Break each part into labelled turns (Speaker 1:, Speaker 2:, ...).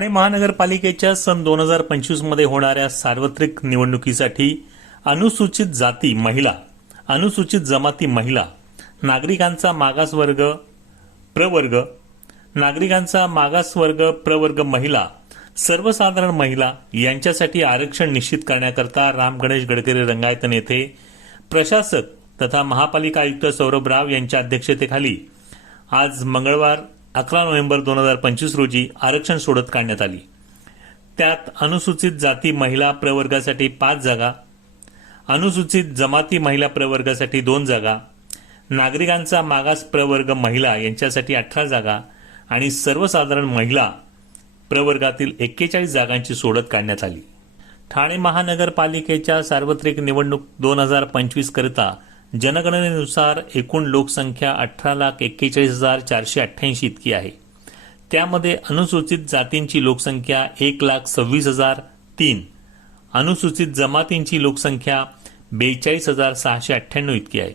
Speaker 1: ठाणे महानगरपालिकेच्या सन दोन हजार पंचवीसमध्ये होणाऱ्या सार्वत्रिक निवडणुकीसाठी अनुसूचित जाती महिला अनुसूचित जमाती महिला नागरिकांचा मागासवर्ग प्रवर्ग नागरिकांचा मागासवर्ग प्रवर्ग महिला सर्वसाधारण महिला यांच्यासाठी आरक्षण निश्चित करण्याकरता राम गणेश गडकरी रंगायतन येथे प्रशासक तथा महापालिका आयुक्त सौरभ राव यांच्या अध्यक्षतेखाली आज मंगळवार अकरा नोव्हेंबर दोन हजार पंचवीस रोजी आरक्षण सोडत काढण्यात आली. त्यात अनुसूचित जाती महिला प्रवर्गासाठी पाच जागा अनुसूचित जमाती महिला प्रवर्गासाठी दोन जागा नागरिकांचा मागास प्रवर्ग महिला यांच्यासाठी अठरा जागा आणि सर्वसाधारण महिला प्रवर्गातील एक्केचाळीस जागांची सोडत काढण्यात आली. ठाणे महानगरपालिकेच्या सार्वत्रिक निवडणूक दोन हजार पंचवीस करिता जनगणनेनुसार एकूण लोकसंख्या अठरा लाख एक्केचाळीस हजार चारशे अठ्ठ्याऐंशी इतकी आहे. त्यामध्ये अनुसूचित जातींची लोकसंख्या एक लाख सव्वीस हजार तीन. अनुसूचित जमातींची लोकसंख्या बेचाळीस हजार सहाशे अठ्ठ्याण्णव इतकी आहे.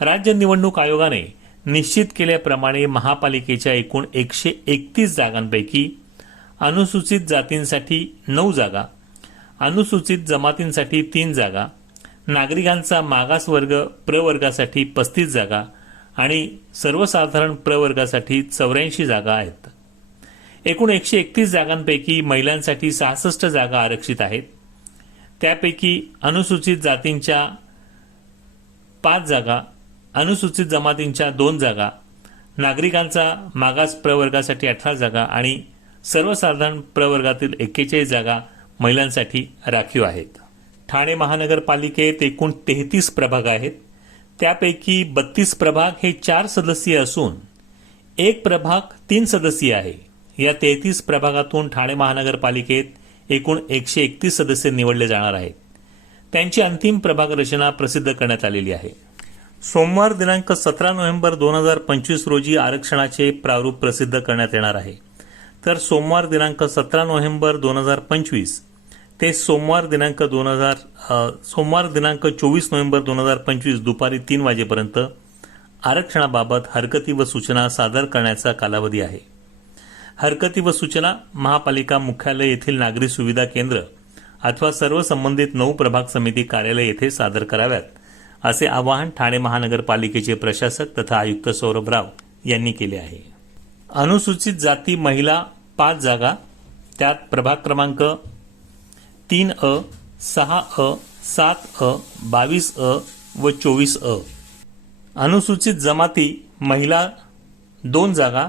Speaker 1: राज्य निवडणूक आयोगाने निश्चित केल्याप्रमाणे महापालिकेच्या एकूण एकशे एकतीस जागांपैकी अनुसूचित जातींसाठी नऊ जागा अनुसूचित जमातींसाठी तीन जागा नागरिकांचा मागासवर्ग प्रवर्गासाठी पस्तीस जागा आणि सर्वसाधारण प्रवर्गासाठी चौऱ्याऐंशी जागा आहेत. एकूण एकशे एकतीस जागांपैकी महिलांसाठी सहासष्ट जागा आरक्षित आहेत. त्यापैकी अनुसूचित जातींच्या पाच जागा अनुसूचित जमातींच्या दोन जागा नागरिकांचा मागास प्रवर्गासाठी अठरा जागा आणि सर्वसाधारण प्रवर्गातील एक्केचाळीस जागा महिलांसाठी राखीव आहेत. ठाणे महानगरपालिकेत एकूण तेहतीस प्रभाग आहेत. त्यापैकी बत्तीस प्रभाग हे चार सदस्यीय असून एक प्रभाग तीन सदस्यीय आहे. या तेहतीस प्रभागातून ठाणे महानगरपालिकेत एकूण एकशे एकतीस सदस्य निवडले जाणार आहेत. त्यांची अंतिम प्रभाग रचना प्रसिद्ध करण्यात आलेली आहे. सोमवार दिनांक सतरा नोव्हेंबर दोन हजार पंचवीस रोजी आरक्षणाचे प्रारूप प्रसिद्ध करण्यात येणार आहे. तर सोमवार दिनांक सतरा नोव्हेंबर दोन हजार पंचवीस ते सोमवार दिनांक दोन हजार सोमवार दिनांक चोवीस नोव्हेंबर दोन हजार पंचवीस दुपारी तीन वाजेपर्यंत आरक्षणाबाबत हरकती व सूचना सादर करण्याचा कालावधी आहे. हरकती व सूचना महापालिका मुख्यालय येथील नागरी सुविधा केंद्र अथवा सर्व संबंधित नऊ प्रभाग समिती कार्यालय येथे सादर कराव्यात असे आवाहन ठाणे महानगरपालिकेचे प्रशासक तथा आयुक्त सौरभ राव यांनी केले आहे. अनुसूचित जाती महिला पाच जागा त्यात प्रभाग क्रमांक तीन अ सहा अ सात अ बावीस अ व चोवीस अ. अनुसूचित जमाती महिला दोन जागा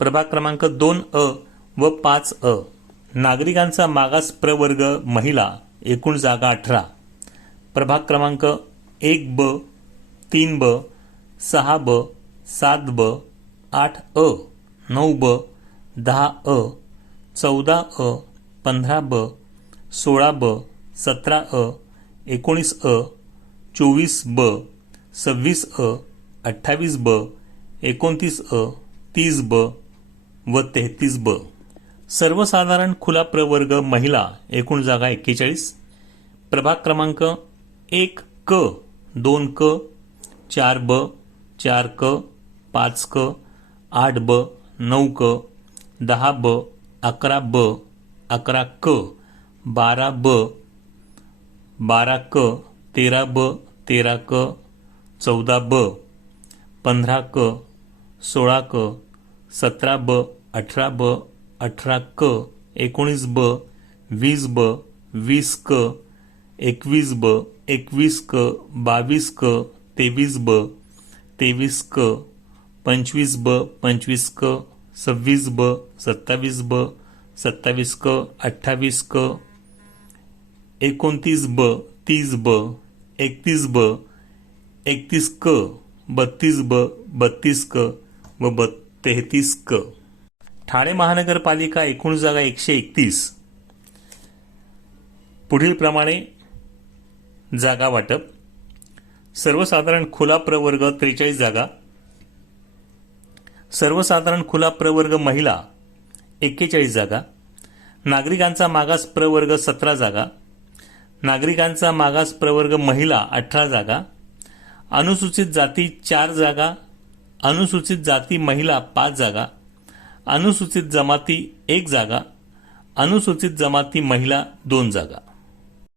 Speaker 1: प्रभाग क्रमांक दोन अ व पाच अ. नागरिकांचा मागास प्रवर्ग महिला एकूण जागा अठरा. प्रभाग क्रमांक एक ब तीन ब सहा ब सात ब आठ अ नऊ ब दहा अ चौदा अ पंधरा ब सोळा ब सतरा अ एकोणीस अ चोवीस ब सव्वीस अ अठ्ठावीस ब एकोणतीस अ तीस ब व तेहतीस ब. सर्वसाधारण खुला प्रवर्ग महिला एकूण जागा एक्केचाळीस. प्रभाग क्रमांक एक क दोन क चार ब चार क पाच क आठ ब नऊ क दहा ब अकरा ब अकरा क. बारा ब बारा क तेरा ब तेरा क चौदा ब पंधरा क सोळा क सतरा ब अठरा ब अठरा क एकोणीस ब वीस ब वीस क एकवीस ब एकवीस क बावीस क तेवीस ब तेवीस क पंचवीस ब पंचवीस क सव्वीस ब सत्तावीस ब सत्तावीस क अठ्ठावीस क एकोणतीस ब तीस ब एकतीस ब एकतीस क बत्तीस ब बत्तीस क व ब तेहतीस क. ठाणे महानगरपालिका एकूण जागा एकशे एकतीस. पुढील प्रमाणे जागा वाटप. सर्वसाधारण खुला प्रवर्ग त्रेचाळीस जागा. सर्वसाधारण खुला प्रवर्ग महिला एक्केचाळीस जागा. नागरिकांचा मागास प्रवर्ग सतरा जागा. नागरिकांचा मागास प्रवर्ग महिला अठरा जागा अनुसूचित जाती चार जागा अनुसूचित जाती महिला पाच जागा अनुसूचित जमाती एक जागा अनुसूचित जमाती महिला दोन जागा.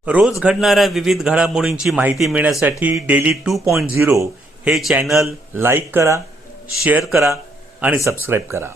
Speaker 1: रोज घडणाऱ्या विविध घडामोडींची माहिती मिळण्यासाठी डेली टू पॉईंट झिरो हे चॅनल लाईक करा शेअर करा आणि सबस्क्राईब करा.